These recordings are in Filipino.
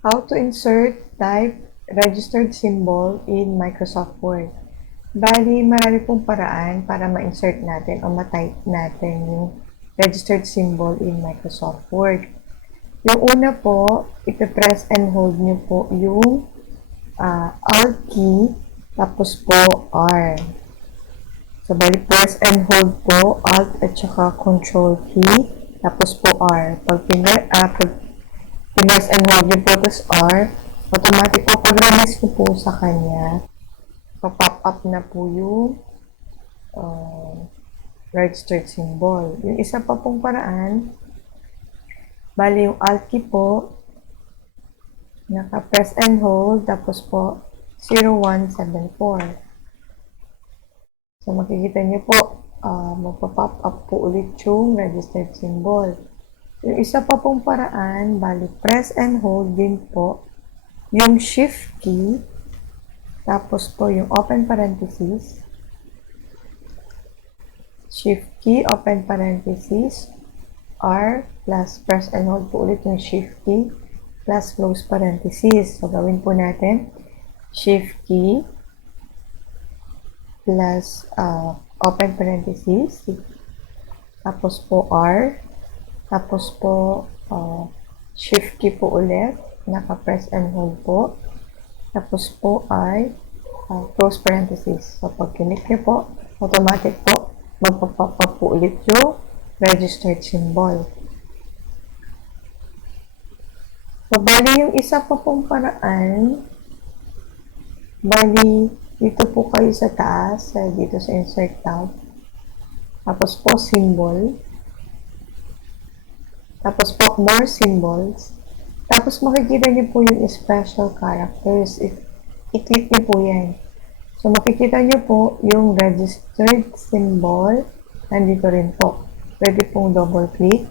How to insert type registered symbol in Microsoft Word. Bali, marami pong paraan para ma-insert natin o ma-type natin yung registered symbol in Microsoft Word. Yung una po, ipipress and hold nyo po yung Alt key, tapos po R. So, bali, press and hold po, Alt at saka Control key, tapos po R. Pag press and hold nyo po, tapos R, automatic po, pag-release ko po sa kanya, pa-pop up na po yung registered symbol. Yung isa pa pong paraan, bali yung Alt key po, naka-press and hold, tapos po 0174. So, makikita niyo po, magpa-pop up po ulit yung registered symbol. Yung isa pa pong paraan, bali press and hold din po yung shift key, tapos po yung open parenthesis, shift key, open parenthesis, R, plus press and hold po ulit yung shift key, plus close parenthesis. So, gawin po natin, shift key, plus open parenthesis, tapos po R, tapos po shift key po ulit, naka-press and hold po, tapos po ay close parenthesis. So, pag kinik nyo po, automatic po, magpapop up po ulit yung registered symbol. So, bali yung isa pa pong paraan, bali dito po kayo sa taas, dito sa insert tab, tapos po symbol, tapos po more symbols, tapos makikita niyo po yung special characters. I-click niyo po yan. So, makikita niyo po yung registered symbol, nandito rin po. Pwede pong double click.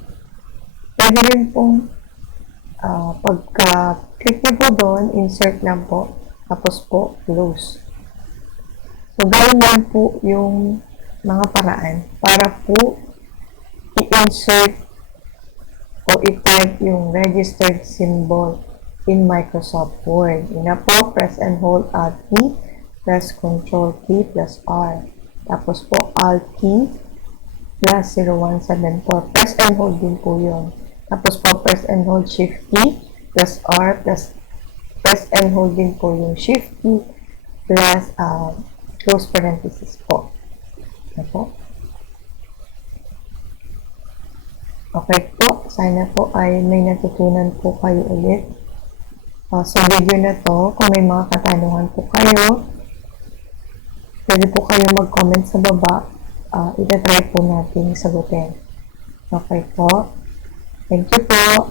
Pwede rin pong pagka-click niyo po doon, insert lang po, tapos po close. So, gawin lang po yung mga paraan para po i-insert o i-type yung registered symbol in Microsoft Word. Yun na po, press and hold Alt key, press Control key plus R. Tapos po, Alt key plus 0174. Press and hold din po yun. Tapos po, press and hold Shift key plus R plus press and hold din po yung Shift key plus close parenthesis po. Ano po? Okay po, sana po ay may natutunan po kayo ulit sa video na to. Kung may mga katanungan po kayo, pwede po kayo mag-comment sa baba. Itatry po natin sagutin. Okay po. Thank you po.